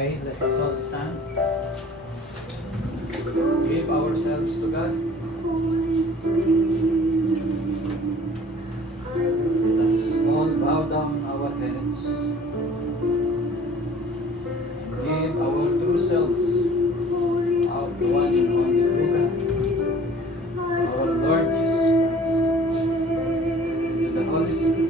Okay, let us all stand. Give ourselves to God. Let us all bow down our heads. Give our true selves out to one and only true God, our Lord Jesus Christ, to the Holy Spirit.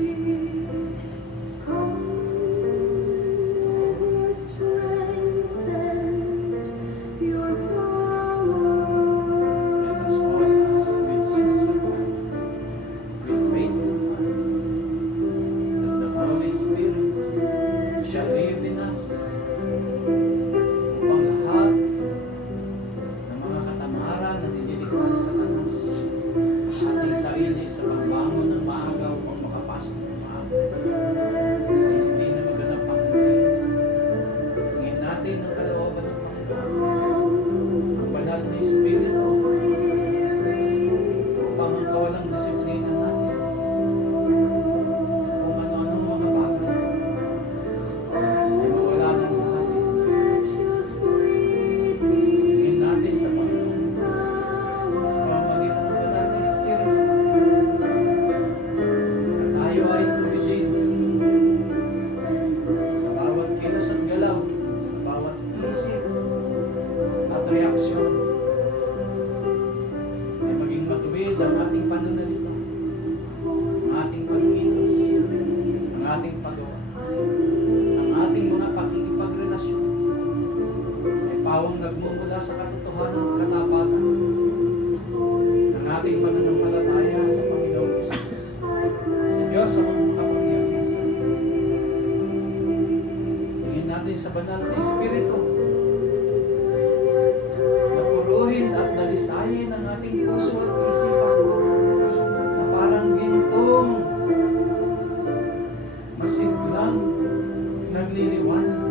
Sa banal na Espiritu na puruhin at dalisayin ang ating puso at isipan na parang gintong masiglang nagliliwanag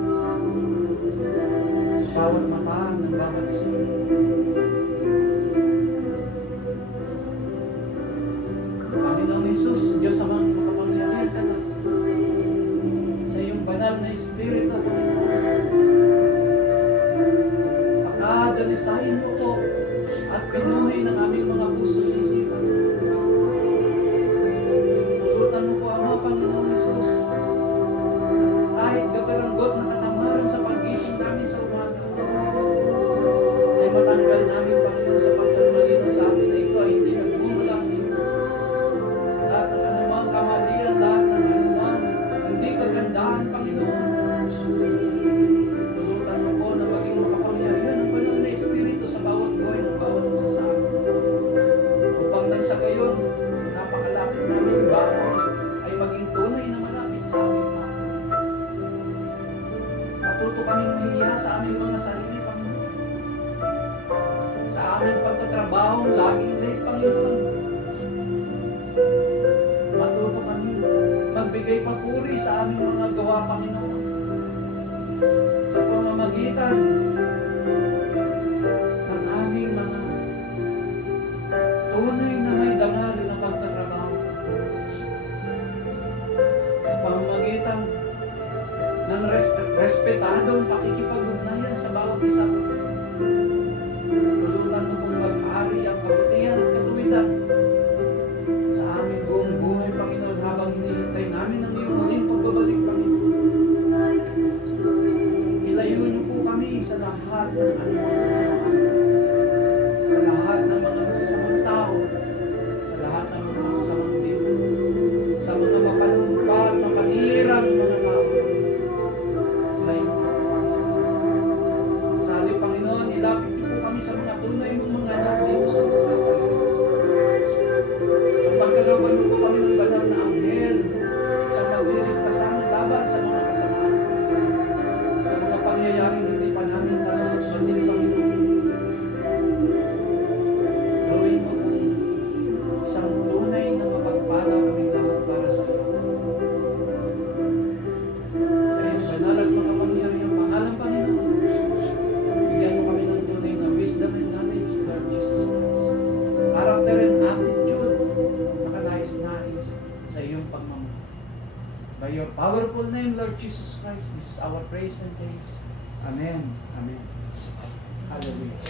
sa bawat mata ng bawat isa. Panginoong Jesus, Diyos amang makapangyarihan sa iyong banal na Espiritu, pakadalisayin mo po at pinuhin ang aming mga puso at isipan. Tulutan mo po ang Panginoong Jesus, kahit gataranggot na katamaran sa pag-gising namin sa umaga, ay matanggal namin, Panginoon, sa pagkamalino sa amin na ito ay hindi nagmumula sa iyo. Lahat ng anumang kamalian, lahat ng anumang hindi kagandahan, Panginoon, tulutan mo po na maging makapangyarihan ang banal na Espiritu sa bawat buhay ng bawat isa sa amin. Upang nang sa gayon, napakalapit namin bahay ay maging tunay na malapit sa amin. Matuto kaming mahiya sa aming mga sarili, Panginoon. Sa aming pagtatrabaho, laging late, Panginoon. Matuto kami magbigay papuri sa aming mga gawa, Panginoon. Sa pamamagitan ng aming mga tunay na may dangal na pagtatrabaho. Sa pamamagitan ng respetadong pakikipag-ugnayan sa bawat isa. Tulutan mo kung mag-ari ang kabutihan at katuwiran sa aming buong buhay, Panginoon, habang hinihintay namin ang iyong muling pagbabalik, Panginoon. Ilayo niyo po kami sa lahat ng anumang kasamaan, sa lahat ng mga masasamang tao, sa lahat ng mga masasamang libro, sa mga mapanungkal, mapanirang mga tao. Ilayo niyo po kami sa lahat. Sa halip, Panginoon, ilapit niyo po kami sa mga tunay mong mga anak dito sa lugar. Ang pagkalaban niyo po kami ng banal na anghel sa magdiligtasan laban sa mga kasamaan, sa mga pangyayaring hindi pa namin talas at matil, Panginoon. Gawin mo kung isang tunay na mapagpala kaming lahat para sa iyo. Sa iyong banal at makapangyarihang pangalan, Panginoon, bigyan mo kami ng tunay na wisdom and knowledge, Lord Jesus Christ. Character and attitude na kanais-nais sa iyong pagmamahal. By your powerful name, Lord Jesus Christ, this is our praise and thanks. Amen. Amen. Hallelujah.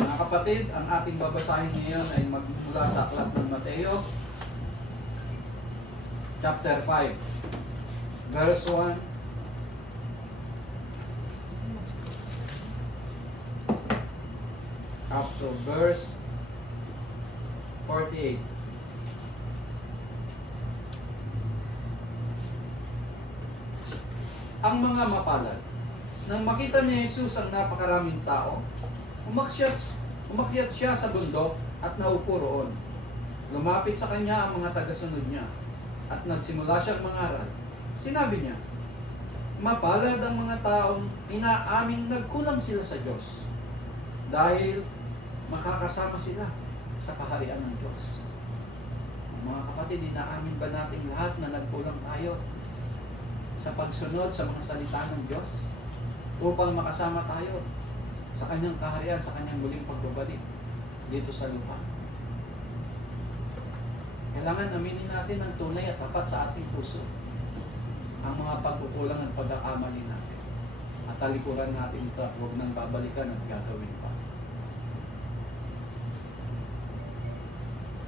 Mga kapatid, ang ating babasahin ngayon ay magmula sa aklat ng Mateo, chapter 5, verse 1 up to verse 48. Ang mga mapalad, nang makita ni Jesus ang napakaraming tao, umakyat siya sa bundok at naupo roon. Lumapit sa kanya ang mga tagasunod niya at nagsimula siyang mangaral. Sinabi niya, mapalad ang mga taong inaaming nagkulang sila sa Diyos dahil makakasama sila sa kaharian ng Diyos. Mga kapatid, inaamin ba natin lahat na nagkulang tayo sa pagsunod sa mga salita ng Diyos upang makasama tayo sa kanyang kaharian, sa kanyang muling pagbabalik dito sa lupa? Kailangan aminin natin ang tunay at tapat sa ating puso ang mga pagkukulang at pagkakamali natin. At talikuran natin ito at huwag nang babalikan at gagawin pa.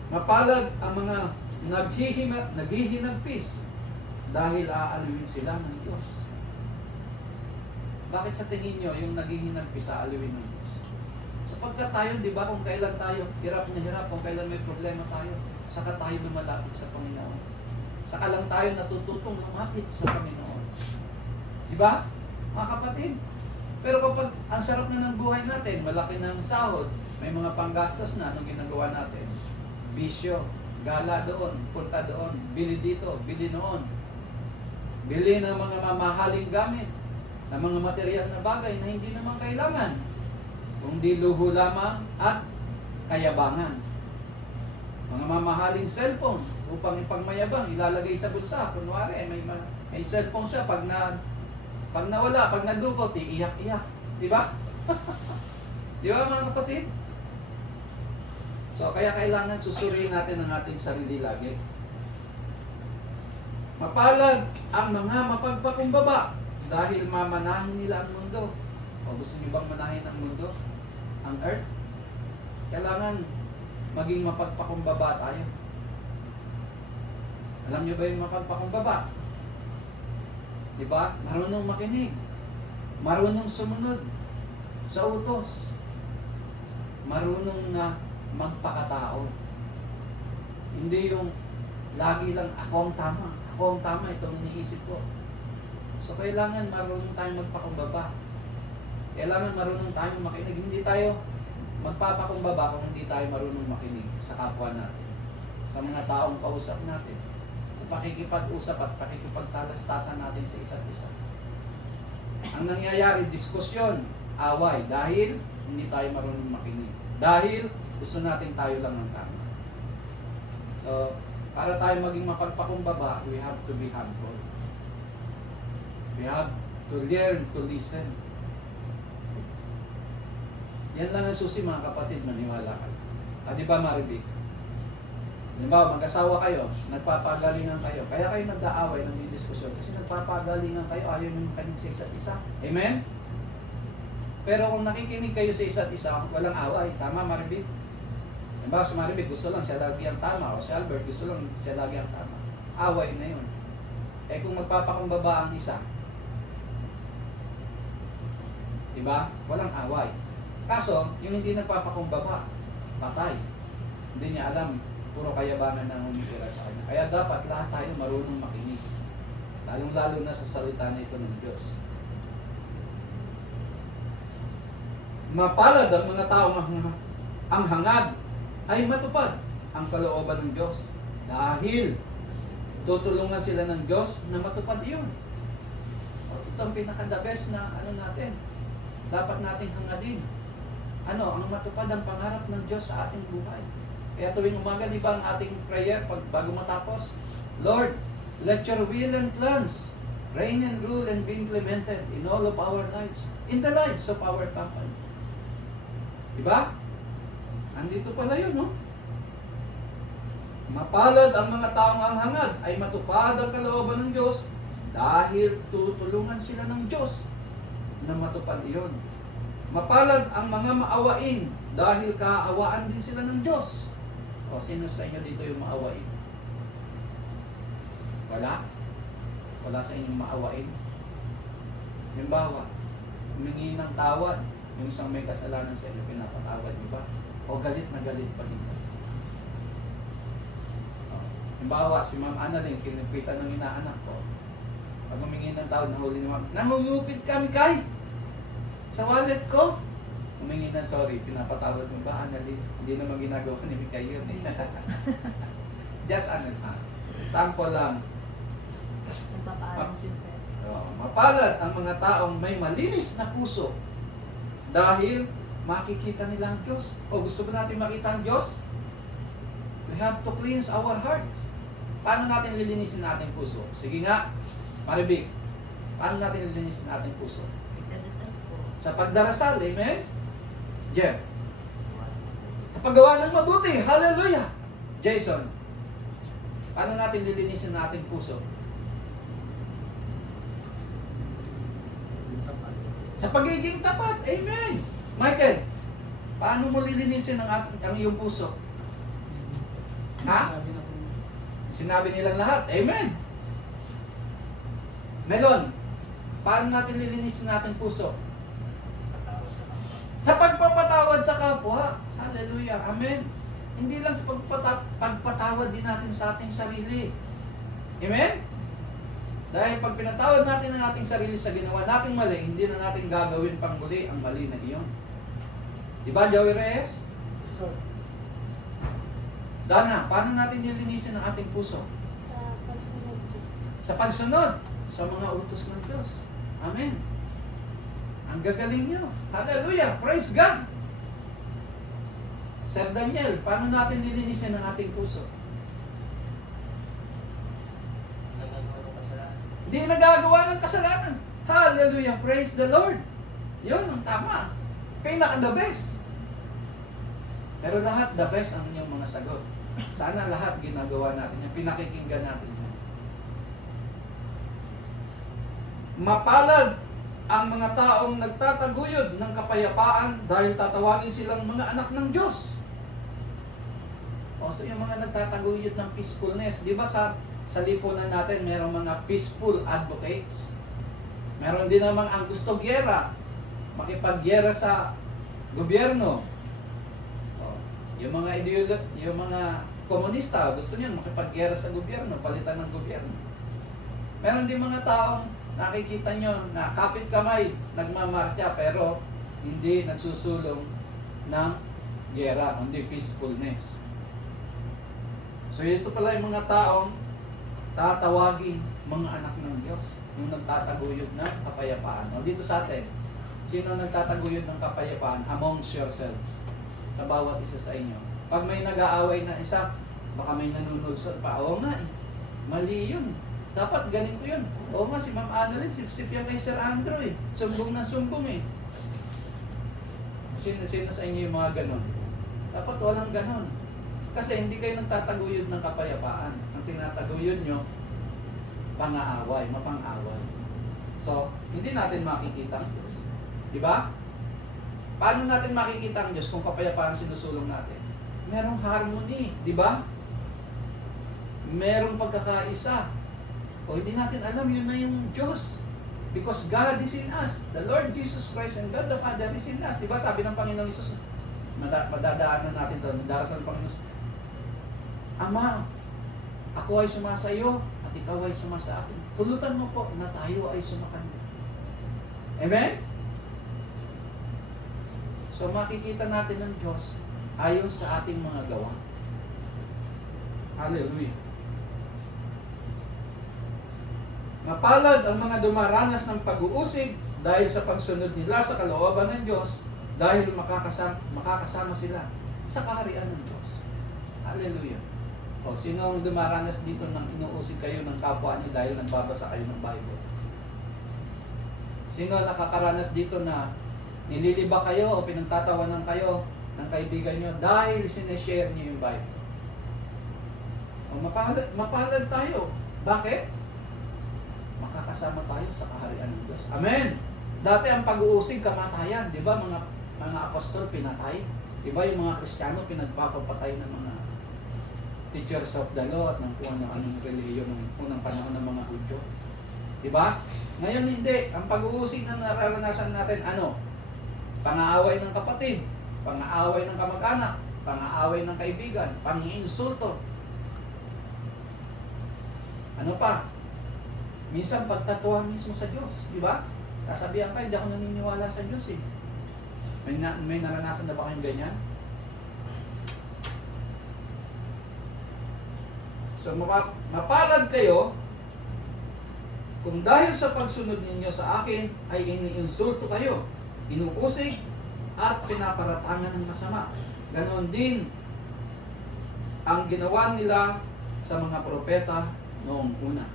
Mapalad ang mga naghihinagpis dahil aalawin sila ng Diyos. Bakit sa tingin nyo yung naghihinagpis aalawin ng Diyos? Sapagkat tayo, di ba, kung kailan tayo hirap na hirap, kung kailan may problema tayo, saka tayo lumalapit sa Panginoon. Saka lang tayo natututong lumapit sa Panginoon. Di ba, mga kapatid? Pero kapag ang sarap na ng buhay natin, malaki ng sahod, may mga panggastos na anong ginagawa natin? Bisyo, gala doon, punta doon, bili dito, bili noon. Bili ng mga mamahaling gamit, ng mga material na bagay na hindi naman kailangan, kundi luho lamang at kayabangan. Mga mamahaling cellphone upang ipagmayabang, ilalagay sa bulsa. Kunwari, may cellphone siya, pag nawala, pag nadugot, iiyak-iyak. Di ba? Di ba, mga kapatid? So, kaya kailangan susuriin natin ang ating sarili lagi. Mapalad ang mga mapagpakumbaba dahil mamanahin nila ang mundo. O gusto niyo bang manahin ang mundo? Ang earth? Kailangan maging mapagpakumbaba tayo. Alam niyo ba yung mapagpakumbaba? Diba? Marunong makinig. Marunong sumunod sa utos. Marunong na magpakatao. Hindi yung lagi lang ako ang tama, ito ang iniisip ko. So kailangan marunong tayong magpakumbaba. Kailangan marunong tayong makinig. Hindi tayo magpapakumbaba kung hindi tayo marunong makinig sa kapwa natin, sa mga taong kausap natin, sa pakikipag-usap at pakikipagtalastasan natin sa isa't isa. Ang nangyayari, diskusyon, away, dahil hindi tayo marunong makinig. Dahil gusto natin tayo lang ang tama. So, para tayo maging mapagpakumbaba, we have to be humble. We have to learn to listen. Yan lang ang susi, mga kapatid, maniwala kayo. Di ba, Maribik? Di ba, mag-asawa kayo, nagpapagalingan kayo. Kaya kayo nag-aaway, nagdidiskusyon. Kasi nagpapagalingan kayo, ayaw nyo makinig sa isa't isa. Amen? Pero kung nakikinig kayo sa isa't isa, walang away. Tama, Maribik? Diba, si Maribik gusto lang siya lagi ang tama, o si Albert gusto lang siya lagi ang tama. Away na yun. Eh kung magpapakumbaba ang isa, diba, walang away. Kaso, yung hindi nagpapakumbaba, patay. Hindi niya alam, puro kayabangan na humihira sa kanya. Kaya dapat lahat tayo marunong makinig. Lalong-lalo na sa salita na ito ng Diyos. Mapalad ang mga tao ang hangad ay matupad ang kalooban ng Diyos dahil tutulungan sila ng Diyos na matupad iyon. Ito ang pinaka-the best na natin. Dapat nating hangadin. Ang matupad ang pangarap ng Diyos sa ating buhay. Kaya tuwing umaga, di ba ang ating prayer bago matapos? Lord, let your will and plans reign and rule and be implemented in all of our lives, in the lives of our company. Di ba? Andito pala yun, no? Mapalad ang mga taong ang hangad ay matupad ang kalooban ng Diyos dahil tutulungan sila ng Diyos na matupad iyon. Mapalad ang mga maawain dahil kaawaan din sila ng Diyos. O, sino sa inyo dito yung maawain? Wala? Wala sa inyong maawain? Halimbawa, humingi ng tawad, yung isang may kasalanan sa inyo, pinapatawad niyo ba? O galit na galit pa din? Halimbawa, si Ma'am Annalyn, kinipitan ng inaanak ko. Pag humingi ng tawad, nahuli ni Ma'am, nangungupit kami kay sa wallet ko. Humingi ng sorry, pinapatawad mo ba, Annalyn? Hindi naman ginagawa ni Mikay yun eh. Just sample lang. Nagpapaalam siya sir. Mapalad ang mga taong may malinis na puso dahil makikita nila ang Diyos. O gusto ba natin makita ang Diyos? We have to cleanse our hearts. Paano natin lilinisin ang ating puso? Sige nga, Maribig. Paano natin lilinisin ang ating puso? Nagdadasal po. Sa pagdarasal, amen? Yeah. Sa paggawa ng mabuti, hallelujah! Jason, paano natin lilinisin ang ating puso? Sa pagiging tapat, amen! Michael, paano mo lilinisin ang iyong puso? Ha? Sinabi nilang lahat. Amen. Melon, paano natin lilinisin natin puso? Sa pagpapatawad sa kapwa. Hallelujah. Amen. Hindi lang sa pagpatawad din natin sa ating sarili. Amen? Dahil pag pinatawad natin ang ating sarili sa ginawa nating mali, hindi na natin gagawin pang muli ang mali na iyon. Diba, Joey Reyes? Sir. Dana, paano natin nilinisin ang ating puso? Sa pagsunod sa mga utos ng Diyos. Amen. Ang gagaling nyo. Hallelujah. Praise God. Sir Daniel, paano natin lilinisin ang ating puso? Hindi nagagawa ng kasalanan. Hallelujah. Praise the Lord. Yun ang tama. Pinaka the best. Pero lahat the best ang inyong mga sagot. Sana lahat ginagawa natin yan. Pinakikinggan natin yan. Mapalad ang mga taong nagtataguyod ng kapayapaan dahil tatawagin silang mga anak ng Diyos. O, so yung mga nagtataguyod ng peacefulness, di ba sa lipunan natin merong mga peaceful advocates? Meron din namang ang gusto gyera, makipaggyera sa gobyerno. O, yung mga komunista, gusto niyan makipaggyera sa gobyerno, palitan ng gobyerno. Meron din mga taong nakikita nyo na kapit kamay, nagmamarcha, pero hindi nagsusulong ng gyera, hindi peacefulness. So ito pala yung mga taong tatawagin mga anak ng Diyos, yung nagtataguyod ng kapayapaan. O dito sa atin, sino nagtataguyod ng kapayapaan amongst yourselves? Sa bawat isa sa inyo. Pag may nag-aaway na isa, baka may nanunulsot pa. Oo nga eh, mali yun. Dapat ganito yun. Oo nga, si Ma'am Annalyn, sip-sip yan kay Sir Andrew eh. Sumbong na sumbong eh. Sino sa inyo yung mga ganon? Dapat walang ganon. Kasi hindi kayo nagtataguyod ng kapayapaan. Ang tinataguyod nyo, pang-aaway, mapang-away. So, hindi natin makikita ang Diyos. Diba? Paano natin makikita ang Diyos kung kapayapaan sinusulong natin? Merong harmony, diba? Merong pagkakaisa. O hindi natin alam, yun na yung Diyos. Because God is in us. The Lord Jesus Christ and God the Father is in us. Diba sabi ng Panginoong Isus, madadaanan natin ito, darasal ng Panginoon, Ama, ako ay sumasa iyo at ikaw ay sumasa akin. Pulutan mo po na tayo ay sumakanya. Amen? So makikita natin ng Diyos ayon sa ating mga gawa. Hallelujah. Mapalad ang mga dumaranas ng pag-uusig dahil sa pagsunod nila sa kalooban ng Diyos dahil makakasama sila sa kaharian ng Diyos. Hallelujah. O, sino ang dumaranas dito ng inuusig kayo ng kapwa niyo dahil nagbabasa kayo ng Bible? Sino nakakaranas dito na nililiba kayo o pinagtatawanan kayo ng kaibigan niyo dahil sineshare niyo yung Bible? Mapalad tayo. Bakit? Makakasama tayo sa kaharian ng Diyos. Amen! Dati ang pag-uusig kamatayan, di ba mga apostol pinatay? Di ba yung mga Kristiyano pinagpapapatay ng mga teachers of the law at ng kung anong reliyon ng unang panahon ng mga Hudyo? Di ba? Ngayon hindi. Ang pag-uusig na nararanasan natin, ano? Pang-aaway ng kapatid, pang-aaway ng kamag-anak, pang-aaway ng kaibigan, pang-iinsulto. Ano pa? Minsan pagtatuwa mismo sa Diyos, di ba? Kasabihan ka, hindi ako naniniwala sa Diyos eh. May naranasan na ba kayong ganyan? So mapalad kayo kung dahil sa pagsunod ninyo sa akin ay iniinsulto kayo, inuusig at pinaparatangan ng masama. Ganon din ang ginawa nila sa mga propeta noong una.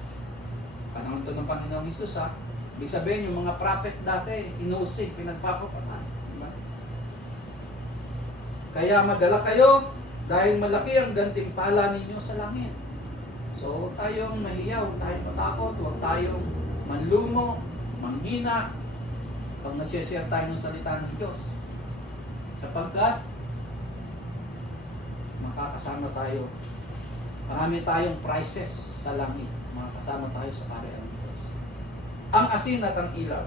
Panahon to ng Panginoong Hesus ha. Ibig sabihin yung mga prophet dati, inuusig, pinagpapapatan. Diba? Kaya madala kayo dahil malaki ang gantimpala ninyo sa langit. So huwag tayong mahiyaw, huwag tayong matakot, huwag tayong manlumo, manghina pag nag-share tayo ng salita ng Diyos. Sapagkat makakasama tayo. Marami tayong prizes sa langit. Makakasama tayo sa kaharian ng Diyos. Ang asin at ang ilaw.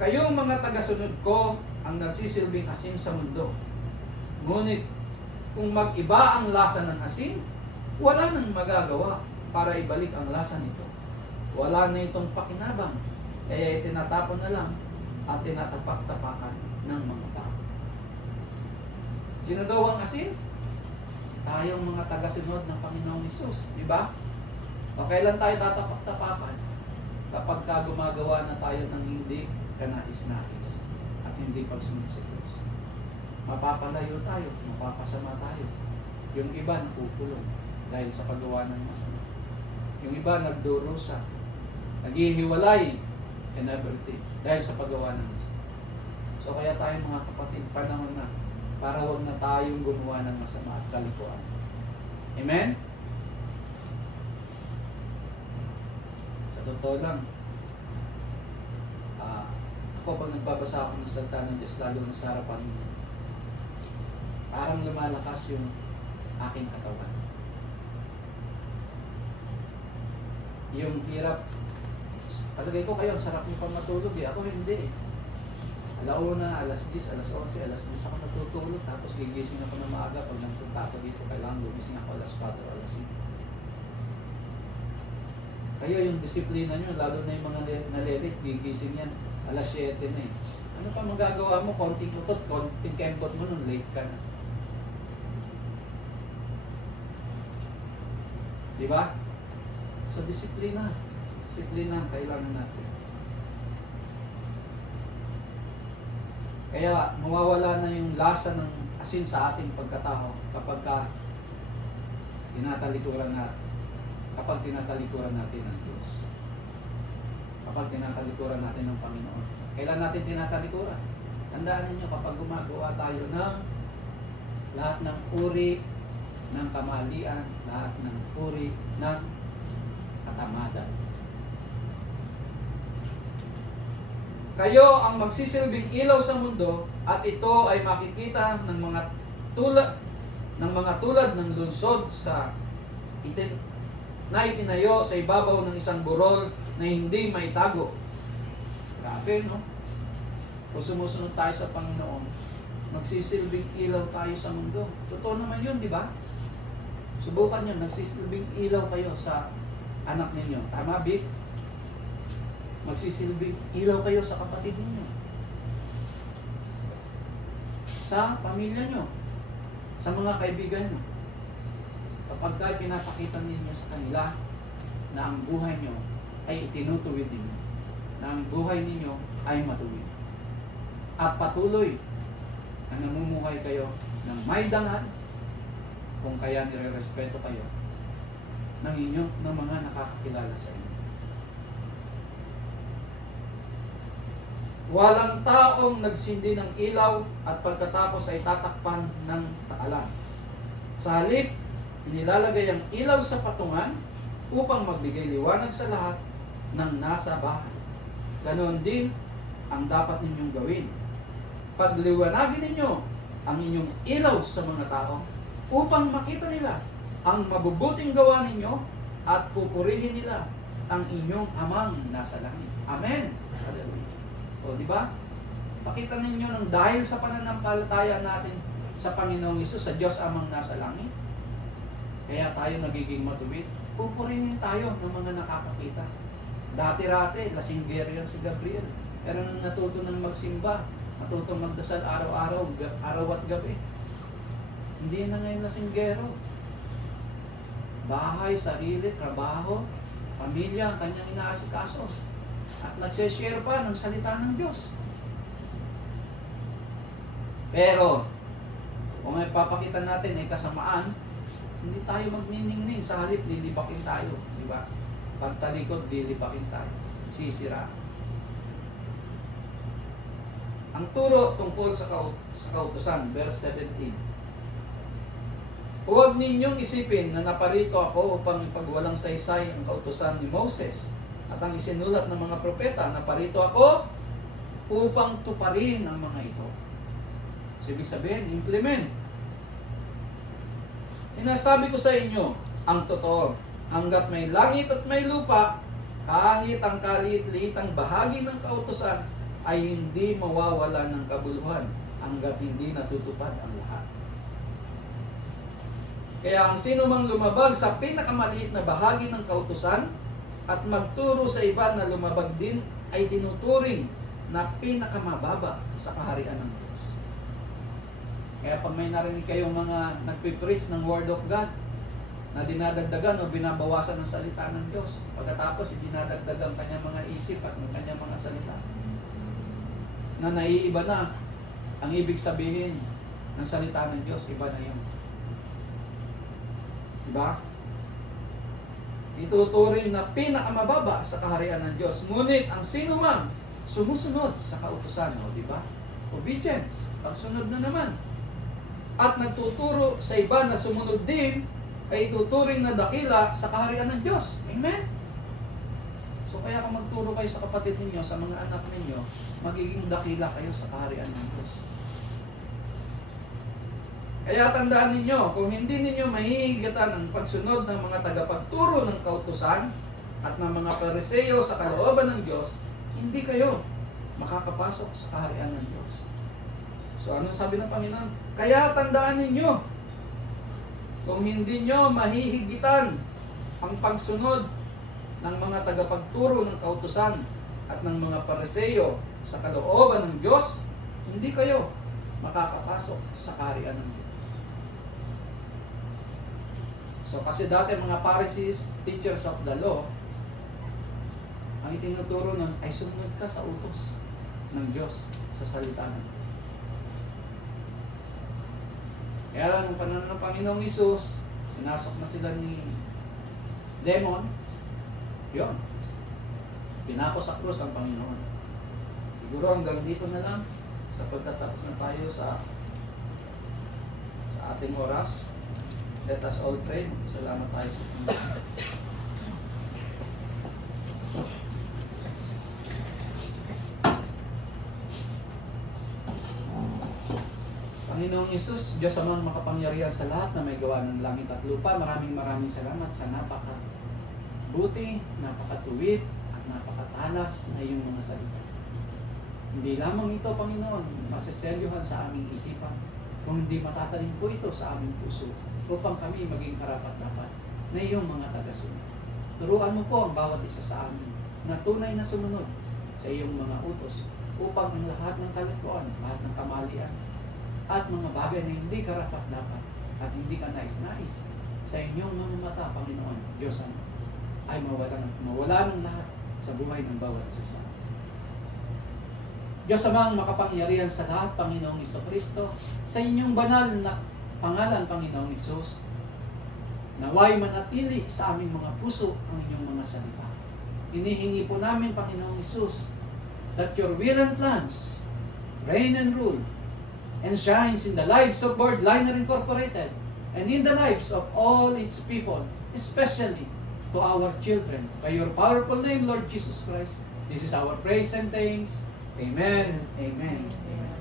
Kayong mga tagasunod ko ang nagsisilbing asin sa mundo. Ngunit kung mag-iba ang lasa ng asin, wala nang magagawa para ibalik ang lasa nito. Wala na itong pakinabang, kaya itinatapon na lang at tinatapak-tapakan ng mga tao. Sino daw ang asin? Tayong mga tagasunod ng Panginoong Hesus, di ba? O kailan tayo tatapak-tapakan? Kapag gumagawa na tayo ng hindi kanais-nais at hindi pagsunod sa Diyos. Mapapalayo tayo, mapapasama tayo. Yung iba nakukulong dahil sa paggawa ng masama. Yung iba nagdurusa, naghihiwalay, and everything dahil sa paggawa ng masama. So kaya tayo mga kapatid, panahon na para wag na tayong gumawa ng masama at kalikuan. Amen? Sa totoo lang, ako pag nagbabasa ako ng salita ng Diyos, lalo na sa harapan niyo, parang lumalakas yung aking katawan. Yung hirap, palagay ko kayo, sarap niyo pa matulog eh. Ako hindi eh. Alauna, alas 10, alas 11, alas 10 ako natutulog, tapos gigising ako na maaga. Pag nagpunta ako dito, kailangan gumising ako alas 4 o alas 5. Kayo yung disiplina nyo, lalo na yung mga nalilit, gigising yan, alas 7 na eh. Ano pa magagawa mo? Konting utot, konting kembot mo nun, late ka na. Diba? So, disiplina. Disiplina ang kailangan natin. Kaya, mawawala na yung lasa ng asin sa ating pagkatao kapag tinatalikuran natin. Kapag tinatalikuran natin ang Diyos. Kapag tinatalikuran natin ng Panginoon. Kailan natin tinatalikuran? Tandaan niyo kapag gumagawa tayo ng lahat ng uri ng kamalian, lahat ng uri ng katamadan. Kayo ang magsisilbing ilaw sa mundo at ito ay makikita ng mga tulad ng lungsod sa na itinayo sa ibabaw ng isang burol na hindi maitago. Grabe, no? Kung sumusunod tayo sa Panginoon, magsisilbing ilaw tayo sa mundo. Totoo naman yun, di ba? Subukan nyo, nagsisilbing ilaw kayo sa anak ninyo. Tama, Vic? Magsisilbing ilaw kayo sa kapatid ninyo. Sa pamilya nyo. Sa mga kaibigan nyo. Kapag pinapakita ninyo sa kanila na ang buhay nyo ay itinutuwid ninyo. Na ang buhay ninyo ay matuwid. At patuloy na namumuhay kayo ng may dangal, kung kaya nire-respeto kayo ng mga nakakakilala sa inyo. Walang taong nagsindi ng ilaw at pagkatapos ay tatakpan ng takalan. Sa halip, inilalagay ang ilaw sa patungan upang magbigay liwanag sa lahat ng nasa bahay. Ganon din ang dapat ninyong gawin. Pagliwanagin ninyo ang inyong ilaw sa mga tao upang makita nila ang mabubuting gawa ninyo at pupurihin nila ang inyong amang nasa langit. Amen. Hallelujah. O, di ba? Pakita ninyo ng dahil sa pananampalataya natin sa Panginoong Hesus, sa Diyos amang nasa langit, kaya tayo nagiging matuwid. Pupurihin tayo ng mga nakakakita. Dati-rati, lasinggero yan si Gabriel. Pero nung natuto ng magsimba, natuto magdasal araw-araw, araw at gabi. Hindi na ngayon lasinggero. Bahay, sarili, trabaho, pamilya, ang kanyang inaasikaso. At nagsishare pa ng salita ng Diyos. Pero, kung may papakita natin ay kasamaan, hindi tayo magniningning, sa halip lilipakin tayo, di ba? Pagtalikod, lilipakin tayo. Sisira. Ang turo tungkol sa kautusan, verse 17. Huwag ninyong isipin na naparito ako upang ipagwalang saysay ang kautusan ni Moses at ang isinulat ng mga propeta. Naparito ako upang tuparin ang mga ito. So, ibig sabihin, implement. Sinasabi ko sa inyo, ang totoo, hanggat may langit at may lupa, kahit ang kaliit-liitang bahagi ng kautusan ay hindi mawawala ng kabuluhan hanggat hindi natutupad ang lahat. Kaya ang sino mang lumabag sa pinakamaliit na bahagi ng kautusan at magturo sa iba na lumabag din ay tinuturing na pinakamababa sa kaharian ng Diyos. Kaya pag may narinig kayong mga nagpipreach ng Word of God na dinadagdagan o binabawasan ng salita ng Diyos, pagkatapos dinadagdagan kanyang mga isip at ng kanyang mga salita, na naiiba na ang ibig sabihin ng salita ng Diyos, iba na yun. Diba? Ituturing na pinakamababa sa kaharian ng Diyos. Ngunit ang sino man sumusunod sa kautusan, o diba? Obedience, pagsunod na naman. At nagtuturo sa iba na sumunod din, ay ituturing na dakila sa kaharian ng Diyos. Amen? So kaya kung magturo kayo sa kapatid ninyo, sa mga anak ninyo, magiging dakila kayo sa kaharian ng Diyos. Kaya tandaan ninyo, kung hindi ninyo mahihigatan ang pagsunod ng mga tagapagturo ng kautusan at ng mga Pariseo sa kalooban ng Diyos, hindi kayo makakapasok sa kaharian ng Diyos. So anong sabi ng Panginoon? Kaya tandaan ninyo, kung hindi nyo mahihigitan ang pagsunod ng mga tagapagturo ng kautusan at ng mga Pariseo sa kalooban ng Diyos, hindi kayo makakapasok sa kaharian ng Diyos. So kasi dati mga Pharisees, teachers of the law, ang itinuturo nun ay sumunod ka sa utos ng Diyos sa salita ng Diyos. Kaya nung panahon ng Panginoong Hesus, pinasok na sila ni demon, yun, pinako sa krus ang Panginoon. Siguro hanggang dito na lang, sapagkat tapos na tayo sa ating oras. Let us all pray. Salamat tayo sa Panginoon. Panginoong Hesus, Diyos amang makapangyarihan sa lahat na may gawa ng langit at lupa, maraming salamat sa napaka-buti, napakatuwid, at napakatalas na iyong mga salita. Hindi lamang ito, Panginoon, masiselyuhan sa aming isipan, kung hindi matatanim po ito sa aming puso, upang kami maging karapat-dapat na iyong mga tagasunod. Turuan mo po ang bawat isa sa amin na tunay na sumunod sa iyong mga utos, upang ang lahat ng kalituan, lahat ng kamalian, at mga bagay na hindi karapat-dapat at hindi ka nais-nais sa inyong mga mata, Panginoon, Diyos ay mawala ng lahat sa buhay ng bawat isa sa amin. Diyos amang makapangyarihan sa lahat, Panginoong Jesucristo, sa inyong banal na pangalan, Panginoong Hesus, naway manatili sa aming mga puso ang inyong mga salita. Hinihingi po namin, Panginoong Hesus, that your will and plans reign and rule and shines in the lives of Wordliner Incorporated and in the lives of all its people, especially to our children. By your powerful name, Lord Jesus Christ, this is our praise and thanks. Amen. Amen. Amen.